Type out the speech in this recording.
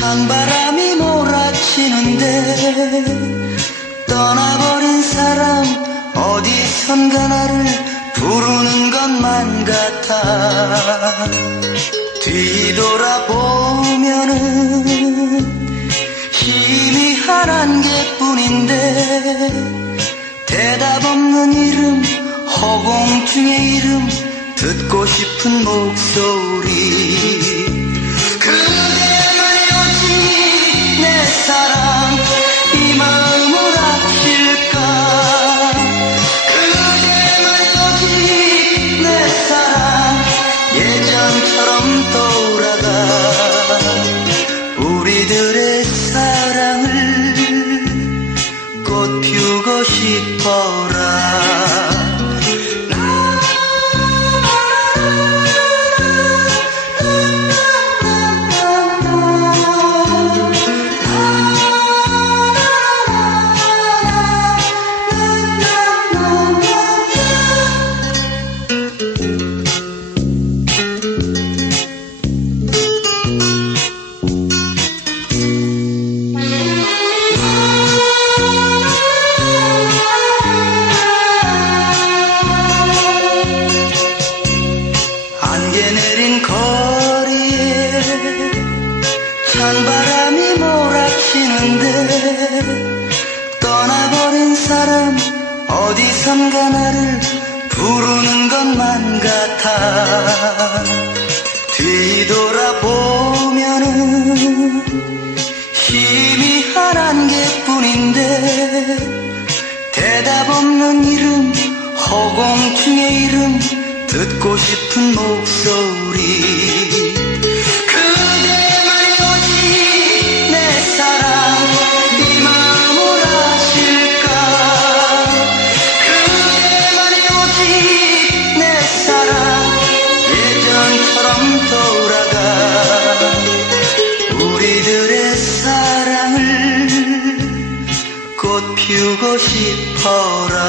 찬바람이 몰아치는데 떠나버린 사람 어디선가 나를 부르는 것만 같아. 뒤돌아보면은 희미한 안개뿐인데 대답 없는 이름 허공중의 이름 듣고 싶은 목소리 찬바람이 몰아치는데 떠나버린 사람 어디선가 나를 부르는 것만 같아. 뒤돌아보면은 희미한 안개뿐인데 대답 없는 이름 허공중의 이름 듣고 싶은 목소리 예전처럼 돌아가 우리들의 사랑을 꽃 피우고 싶어라